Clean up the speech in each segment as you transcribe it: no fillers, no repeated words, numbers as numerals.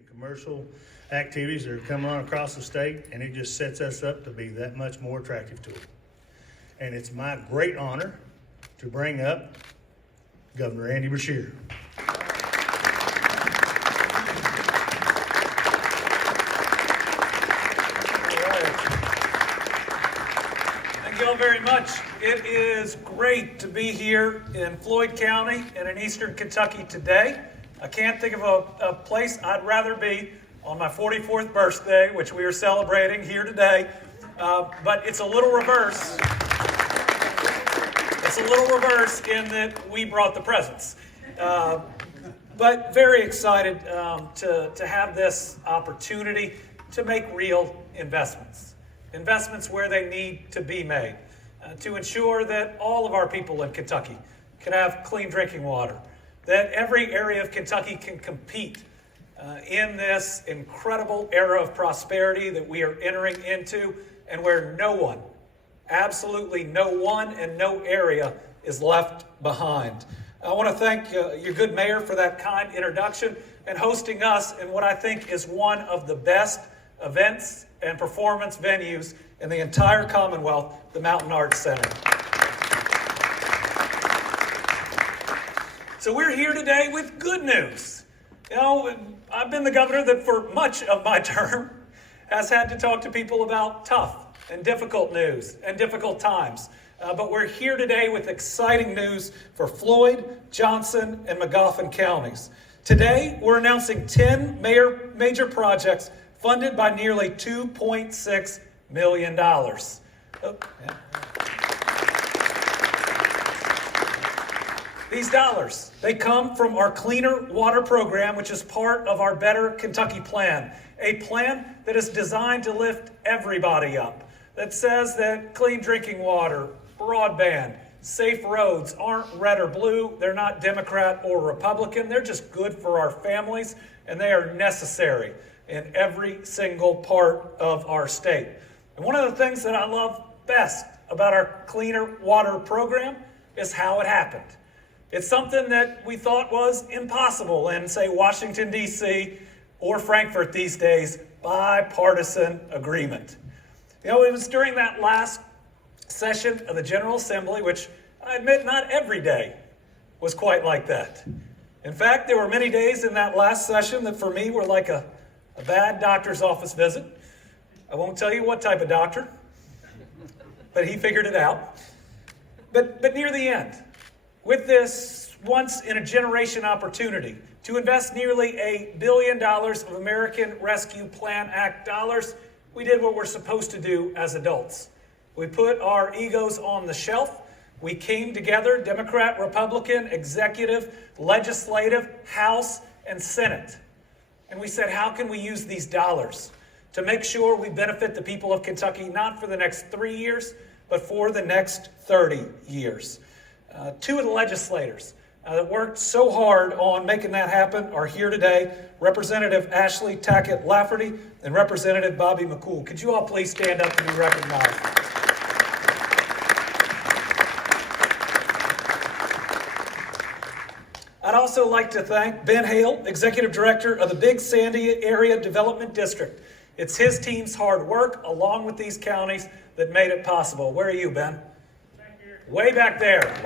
and commercial activities that are coming on across the state, and it just sets us up to be that much more attractive to it. And it's my great honor to bring up Governor Andy Beshear. Thank you all very much. It is great to be here in Floyd County and in Eastern Kentucky today. I can't think of a place I'd rather be on my 44th birthday, which we are celebrating here today. But it's a little reverse. It's a little reverse in that we brought the presents. But very excited to have this opportunity to make real investments. Investments where they need to be made to ensure that all of our people in Kentucky can have clean drinking water, that every area of Kentucky can compete in this incredible era of prosperity that we are entering into, and where no one, absolutely no one and no area is left behind. I want to thank your good mayor for that kind introduction and hosting us in what I think is one of the best events and performance venues in the entire Commonwealth, the Mountain Arts Center. So we're here today with good news. You know, I've been the governor that for much of my term has had to talk to people about tough and difficult news and difficult times. But we're here today with exciting news for Floyd, Johnson, and Magoffin counties. Today, we're announcing 10 major projects funded by nearly $2.6 million. These dollars, they come from our Cleaner Water Program, which is part of our Better Kentucky plan, a plan that is designed to lift everybody up, that says that clean drinking water, broadband, safe roads aren't red or blue, they're not Democrat or Republican, they're just good for our families, and they are necessary in every single part of our state. And one of the things that I love best about our Cleaner Water Program is how it happened. It's something that we thought was impossible in, say, Washington, D.C. or Frankfurt these days, bipartisan agreement. You know, it was during that last session of the General Assembly, which I admit not every day was quite like that. In fact, there were many days in that last session that for me were like a bad doctor's office visit. I won't tell you what type of doctor, but he figured it out. But near the end, with this once-in-a-generation opportunity to invest nearly $1 billion of American Rescue Plan Act dollars, we did what we're supposed to do as adults. We put our egos on the shelf. We came together, Democrat, Republican, executive, legislative, House, and Senate. And we said, how can we use these dollars to make sure we benefit the people of Kentucky, not for the next 3 years, but for the next 30 years. Two of the legislators that worked so hard on making that happen are here today, Representative Ashley Tackett Lafferty and Representative Bobby McCool. Could you all please stand up to be recognized? I'd also like to thank Ben Hale, Executive Director of the Big Sandy Area Development District. It's his team's hard work, along with these counties, that made it possible. Where are you, Ben? Back here. Way back there.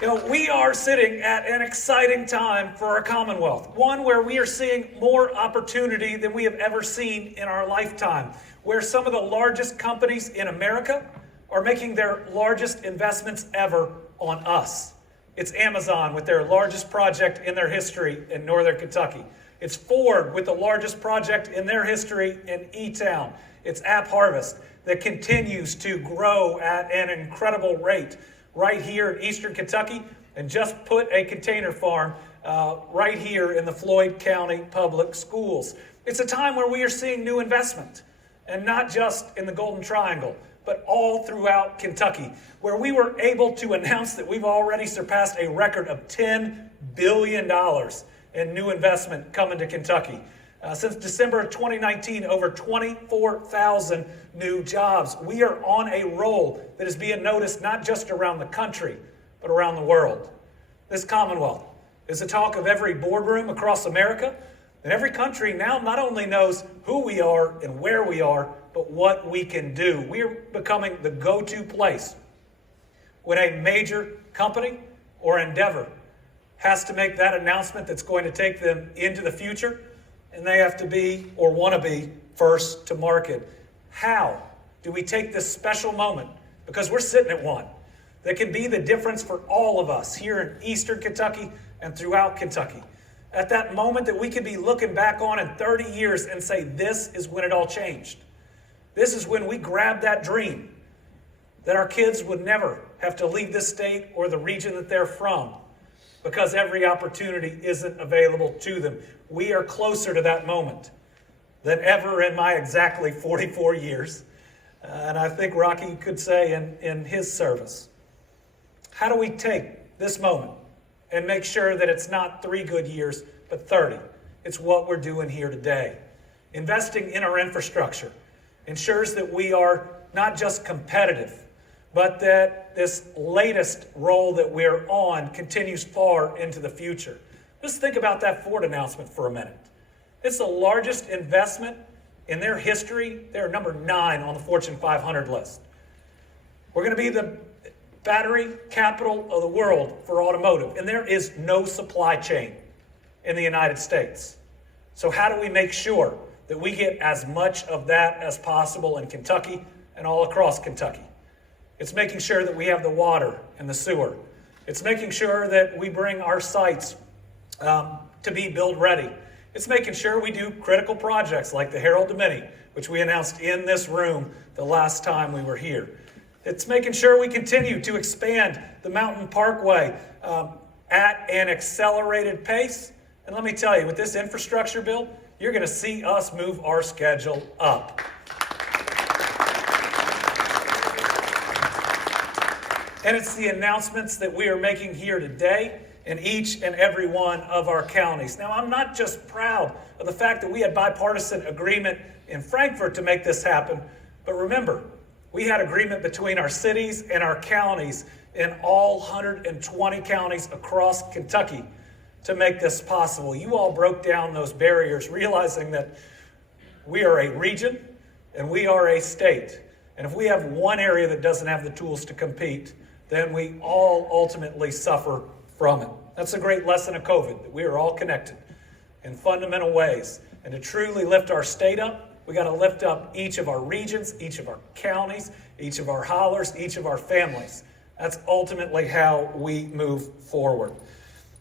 You know, we are sitting at an exciting time for our Commonwealth, one where we are seeing more opportunity than we have ever seen in our lifetime, where some of the largest companies in America are making their largest investments ever on us. It's Amazon with their largest project in their history in Northern Kentucky. It's Ford with the largest project in their history in E-Town. It's AppHarvest that continues to grow at an incredible rate right here in Eastern Kentucky, and just put a container farm right here in the Floyd County Public Schools. It's a time where we are seeing new investment, and not just in the Golden Triangle, but all throughout Kentucky, where we were able to announce that we've already surpassed a record of $10 billion in new investment coming to Kentucky. Since December of 2019, over 24,000 new jobs. We are on a roll that is being noticed not just around the country, but around the world. This Commonwealth is the talk of every boardroom across America. And every country now not only knows who we are and where we are, but what we can do. We're becoming the go-to place when a major company or endeavor has to make that announcement that's going to take them into the future, and they have to be or want to be first to market. How do we take this special moment? Because we're sitting at one that can be the difference for all of us here in Eastern Kentucky and throughout Kentucky. At that moment that we could be looking back on in 30 years and say, this is when it all changed. This is when we grabbed that dream that our kids would never have to leave this state or the region that they're from because every opportunity isn't available to them. We are closer to that moment than ever in my exactly 44 years. And I think Rocky could say in his service. How do we take this moment and make sure that it's not 3 good years, but 30? It's what we're doing here today. Investing in our infrastructure ensures that we are not just competitive, but that this latest role that we're on continues far into the future. Just think about that Ford announcement for a minute. It's the largest investment in their history. They're number 9 on the Fortune 500 list. We're going to be the battery capital of the world for automotive, and there is no supply chain in the United States. So how do we make sure that we get as much of that as possible in Kentucky and all across Kentucky? It's making sure that we have the water and the sewer. It's making sure that we bring our sites to be build ready. It's making sure we do critical projects like the Herald Domini, which we announced in this room the last time we were here. It's making sure we continue to expand the Mountain Parkway at an accelerated pace. And let me tell you, with this infrastructure bill, you're going to see us move our schedule up. And it's the announcements that we are making here today in each and every one of our counties. Now, I'm not just proud of the fact that we had bipartisan agreement in Frankfort to make this happen, but remember, we had agreement between our cities and our counties in all 120 counties across Kentucky to make this possible. You all broke down those barriers, realizing that we are a region and we are a state. And if we have one area that doesn't have the tools to compete, then we all ultimately suffer from it. That's a great lesson of COVID, that we are all connected in fundamental ways. And to truly lift our state up, we got to lift up each of our regions, each of our counties, each of our hollers, each of our families. That's ultimately how we move forward.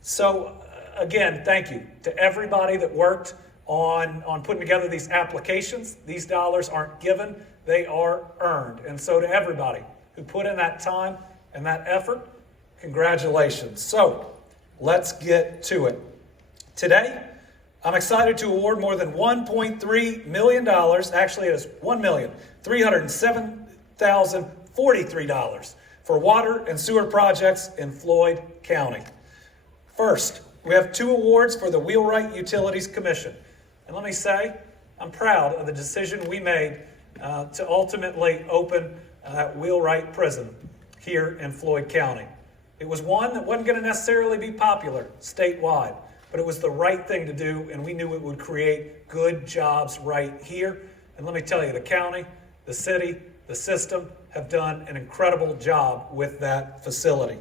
So again, thank you to everybody that worked on putting together these applications. These dollars aren't given, they are earned. And so to everybody who put in that time and that effort, congratulations. So let's get to it. Today, I'm excited to award more than $1.3 million. Actually, it is $1,307,043 for water and sewer projects in Floyd County. First, we have 2 awards for the Wheelwright Utilities Commission. And let me say, I'm proud of the decision we made to ultimately open Wheelwright Prison here in Floyd County. It was one that wasn't going to necessarily be popular statewide, but it was the right thing to do, and we knew it would create good jobs right here. And let me tell you, the county, the city, the system have done an incredible job with that facility.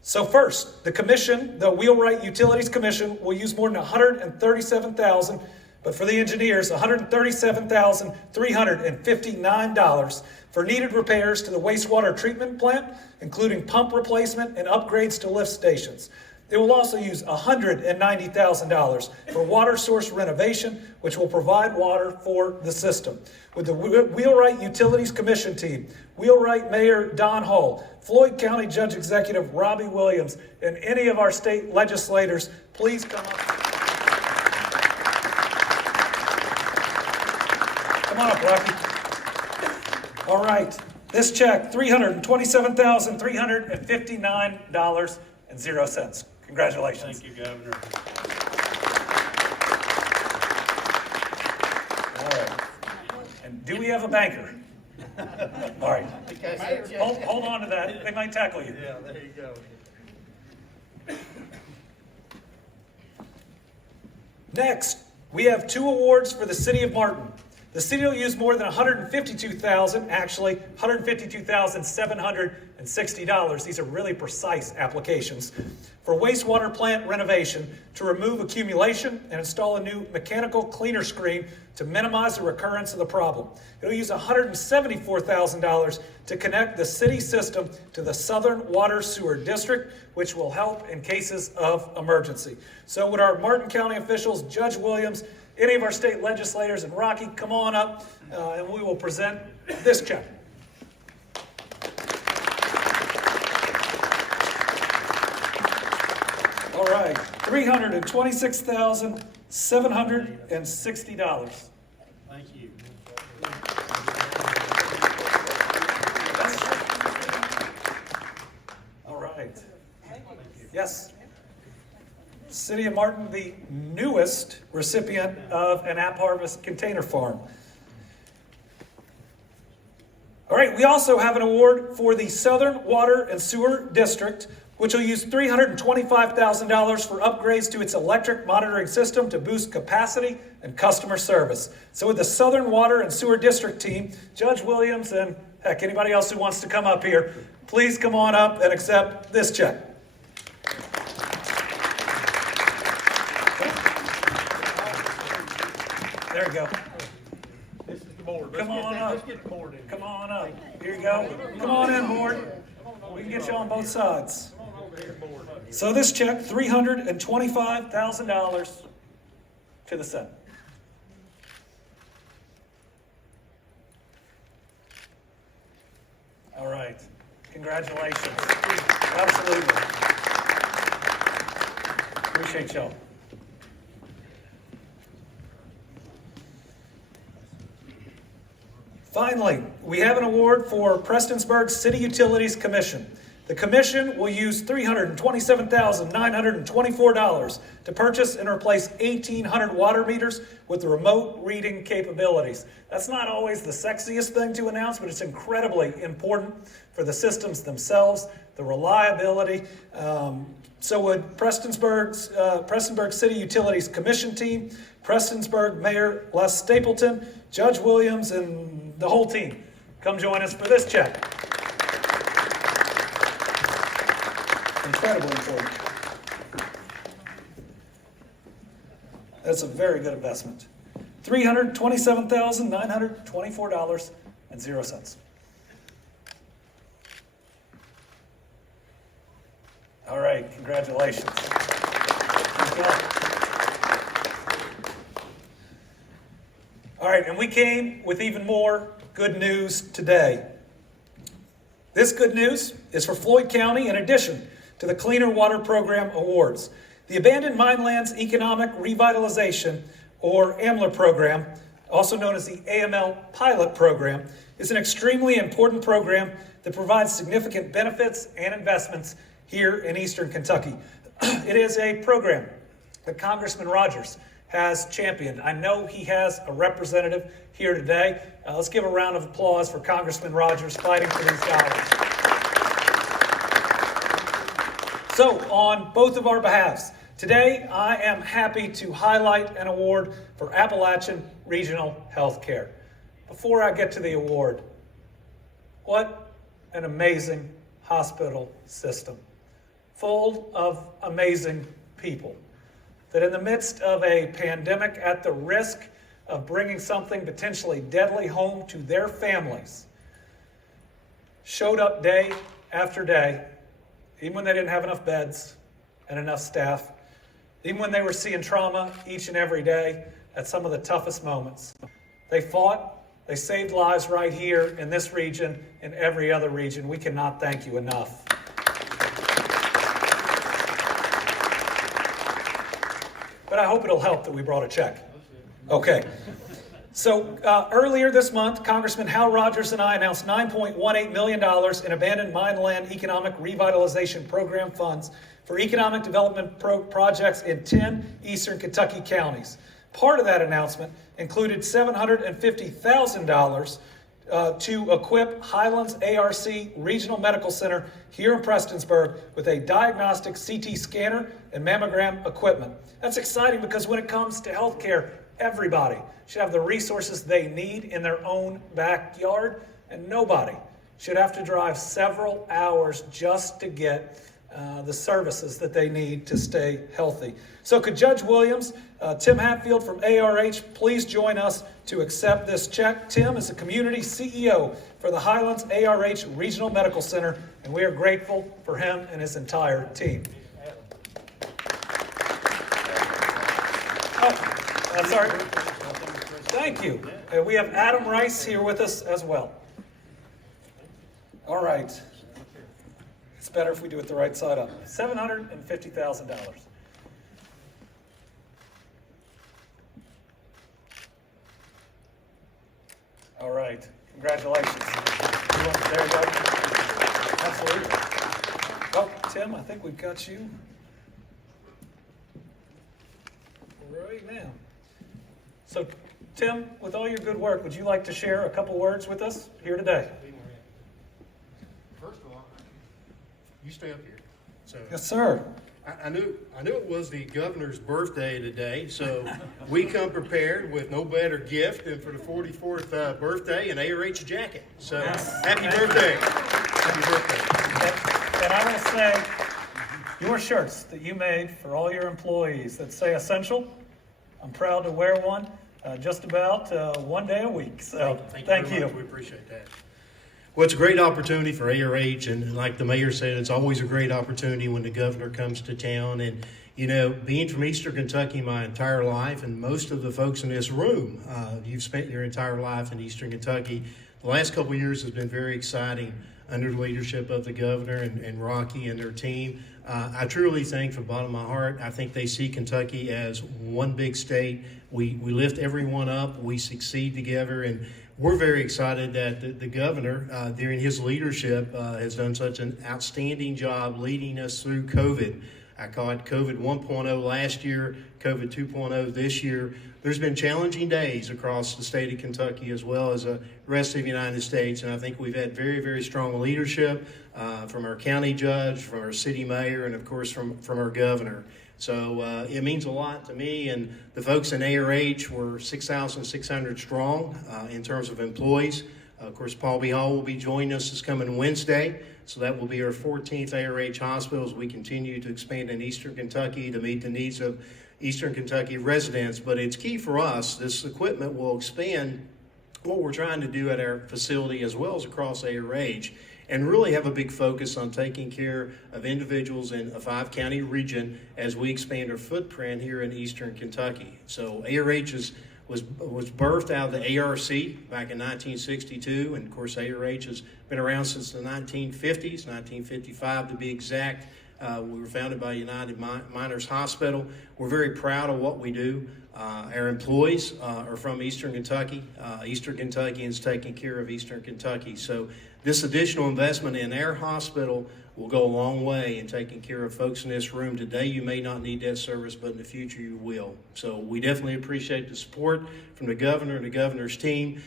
So first, the commission, the Wheelwright Utilities Commission, will use more than $137,000, but for the engineers, $137,359 for needed repairs to the wastewater treatment plant, including pump replacement and upgrades to lift stations. It will also use $190,000 for water source renovation, which will provide water for the system. With the Wheelwright Utilities Commission team, Wheelwright Mayor Don Hull, Floyd County Judge Executive Robbie Williams, and any of our state legislators, please come up. Come on up, Rocky. All right, this check, $327,359.00. Congratulations. Thank you, Governor. All right. And do we have a banker? All right. Hold on to that. They might tackle you. Yeah, there you go. Next, we have 2 awards for the City of Martin. The city will use more than $152,760. These are really precise applications for wastewater plant renovation to remove accumulation and install a new mechanical cleaner screen to minimize the recurrence of the problem. It'll use $174,000 to connect the city system to the Southern Water Sewer District, which will help in cases of emergency. So would our Martin County officials, Judge Williams, any of our state legislators, and Rocky, come on up and we will present this check. All right, $326,760. Thank you. All right. Yes. City of Martin, the newest recipient of an AppHarvest container farm. All right, we also have an award for the Southern Water and Sewer District, which will use $325,000 for upgrades to its electric monitoring system to boost capacity and customer service. So with the Southern Water and Sewer District team, Judge Williams and heck, anybody else who wants to come up here, please come on up and accept this check. There you go. This is the board. Come on up. Let's get the board in. Come on up. Here you go. Come on in, board. We can get you on both sides. So this check, $325,000 to the Senate. All right. Congratulations. Absolutely. Appreciate y'all. Finally, we have an award for Prestonsburg City Utilities Commission. The commission will use $327,924 to purchase and replace 1,800 water meters with remote reading capabilities. That's not always the sexiest thing to announce, but it's incredibly important for the systems themselves, the reliability. So would Prestonsburg City Utilities Commission team, Prestonsburg Mayor Les Stapleton, Judge Williams, and the whole team come join us for this check. Incredibly important. That's a very good investment. $327,924.00. All right, congratulations. All right, and we came with even more good news today. This good news is for Floyd County in addition to the Cleaner Water Program Awards. The Abandoned Minelands Economic Revitalization, or AMLR program, also known as the AML Pilot Program, is an extremely important program that provides significant benefits and investments here in Eastern Kentucky. It is a program that Congressman Rogers has championed. I know he has a representative here today. Let's give a round of applause for Congressman Rogers fighting for these dollars. So, on both of our behalves, today I am happy to highlight an award for Appalachian Regional Healthcare. Before I get to the award, what an amazing hospital system, full of amazing people, that in the midst of a pandemic at the risk of bringing something potentially deadly home to their families, showed up day after day, even when they didn't have enough beds and enough staff, even when they were seeing trauma each and every day at some of the toughest moments. They fought, they saved lives right here in this region, in every other region. We cannot thank you enough. But I hope it'll help that we brought a check. Okay. So earlier this month, Congressman Hal Rogers and I announced $9.18 million in abandoned mineland economic revitalization program funds for economic development projects in 10 eastern Kentucky counties. Part of that announcement included $750,000 to equip Highlands ARC Regional Medical Center here in Prestonsburg with a diagnostic CT scanner and mammogram equipment. That's exciting because when it comes to healthcare, everybody should have the resources they need in their own backyard, and nobody should have to drive several hours just to get the services that they need to stay healthy. So could Judge Williams, Tim Hatfield from ARH, please join us to accept this check. Tim is the community CEO for the Highlands ARH Regional Medical Center, and we are grateful for him and his entire team. Oh, that's all right. Thank you. We have Adam Rice here with us as well. All right. It's better if we do it the right side up. $750,000. All right. Congratulations. There you go. Absolutely. Well, Tim, I think we've got you right now. So, Tim, with all your good work, would you like to share a couple words with us here today? First of all, you stay up here. So Yes, sir. I knew it was the governor's birthday today, so we come prepared with no better gift than for the 44th birthday, an ARH jacket. So happy birthday. Happy birthday. And I want to say, your shirts that you made for all your employees that say essential, I'm proud to wear one just about one day a week. So thank you. Very much. We appreciate that. Well, it's a great opportunity for ARH, and like the mayor said, it's always a great opportunity when the governor comes to town. And, you know, being from Eastern Kentucky my entire life, and most of the folks in this room, you've spent your entire life in Eastern Kentucky. The last couple of years has been very exciting under the leadership of the governor and Rocky and their team. I truly think from the bottom of my heart, I think they see Kentucky as one big state. We lift everyone up, we succeed together, and we're very excited that the governor, during his leadership, has done such an outstanding job leading us through COVID. I call it COVID 1.0 last year, COVID 2.0 this year. There's been challenging days across the state of Kentucky as well as the rest of the United States, and I think we've had very, very strong leadership from our county judge, from our city mayor, and of course from our governor. So it means a lot to me, and the folks in ARH were 6,600 strong in terms of employees. Of course, Paul B. Hall will be joining us this coming Wednesday, so that will be our 14th ARH hospital as we continue to expand in Eastern Kentucky to meet the needs of Eastern Kentucky residents. But it's key for us, this equipment will expand what we're trying to do at our facility as well as across ARH, and really have a big focus on taking care of individuals in a 5-county region as we expand our footprint here in Eastern Kentucky. So ARH was birthed out of the ARC back in 1962, and of course ARH has been around since the 1950s, 1955 to be exact. We were founded by United Miners Hospital. We're very proud of what we do. Our employees are from Eastern Kentucky. Eastern Kentuckians taking care of Eastern Kentucky. So this additional investment in our hospital will go a long way in taking care of folks in this room. Today you may not need that service, but in the future you will. So we definitely appreciate the support from the governor and the governor's team.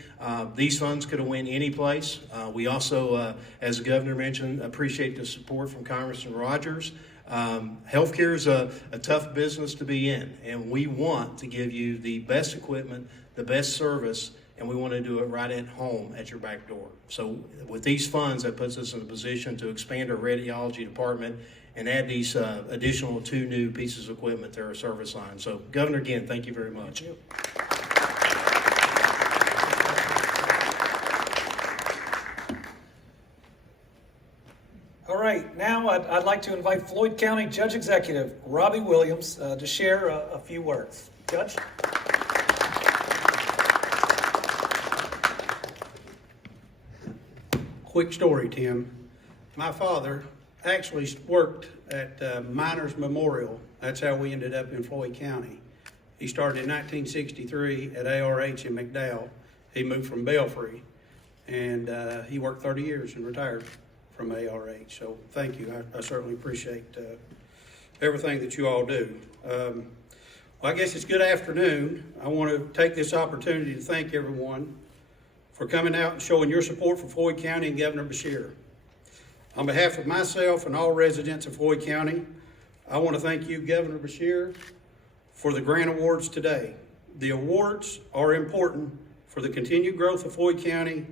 These funds could have went any place. We also, as the governor mentioned, appreciate the support from Congressman Rogers. Healthcare is a tough business to be in, and we want to give you the best equipment, the best service, and we want to do it right at home at your back door. So with these funds, that puts us in a position to expand our radiology department and add these additional 2 new pieces of equipment to our service line. So Governor, again, thank you very much. Thank you. All right, now I'd like to invite Floyd County Judge Executive Robbie Williams to share a few words. Judge? Quick story, Tim. My father actually worked at Miners Memorial. That's how we ended up in Floyd County. He started in 1963 at ARH in McDowell. He moved from Belfry, and he worked 30 years and retired from ARH. So thank you. I certainly appreciate everything that you all do. Well, I guess it's good afternoon. I want to take this opportunity to thank everyone for coming out and showing your support for Floyd County and Governor Beshear. On behalf of myself and all residents of Floyd County, I want to thank you, Governor Beshear, for the grant awards today. The awards are important for the continued growth of Floyd County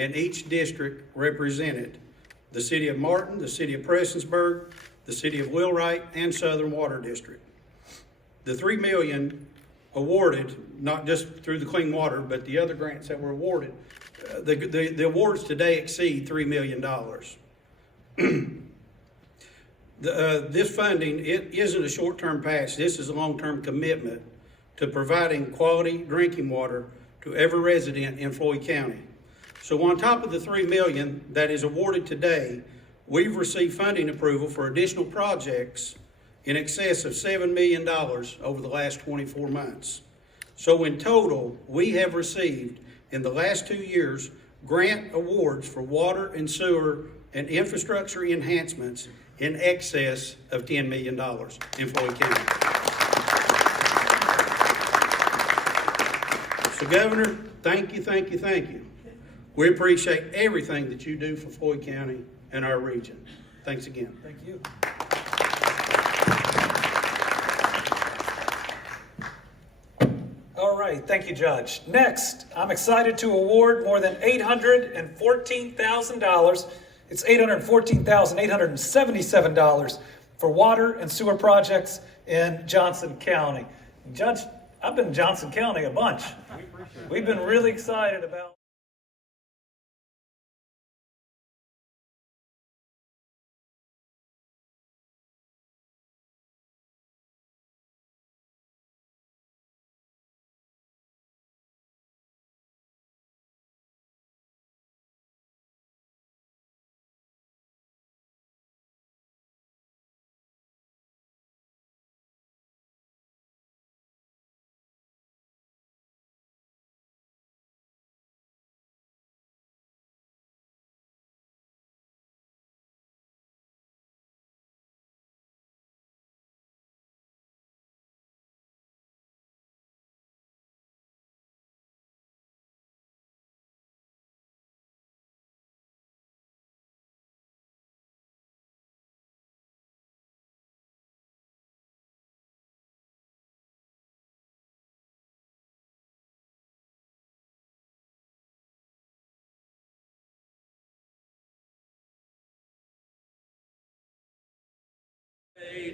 and each district represented: the City of Martin, the City of Prestonsburg, the City of Wheelwright, and Southern Water District. The $3 million awarded, not just through the clean water, but the other grants that were awarded, the awards today exceed $3 million. This funding, it isn't a short-term pass. This is a long-term commitment to providing quality drinking water to every resident in Floyd County. So on top of the $3 million that is awarded today, we've received funding approval for additional projects in excess of $7 million over the last 24 months. So in total, we have received in the last 2 years grant awards for water and sewer and infrastructure enhancements in excess of $10 million in Floyd County. So Governor, thank you, thank you, thank you. We appreciate everything that you do for Floyd County and our region. Thanks again. Thank you. All right, thank you, Judge. Next, I'm excited to award more than $814,000. It's $814,877 for water and sewer projects in Johnson County. Judge, I've been in Johnson County a bunch. We've been really excited about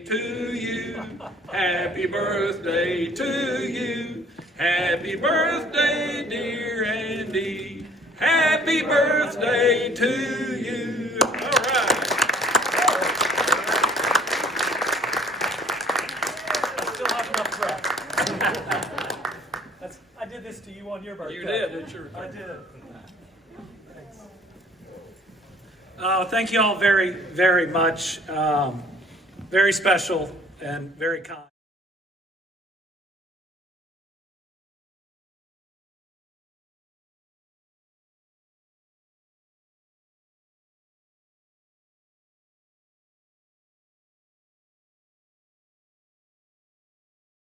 To you, happy birthday to you, happy birthday, dear Andy, happy birthday to you. All right. I still have enough breath. I did this to you on your birthday. You did, it's your I did. Thanks. Thank you all very, very much. Very special and very kind.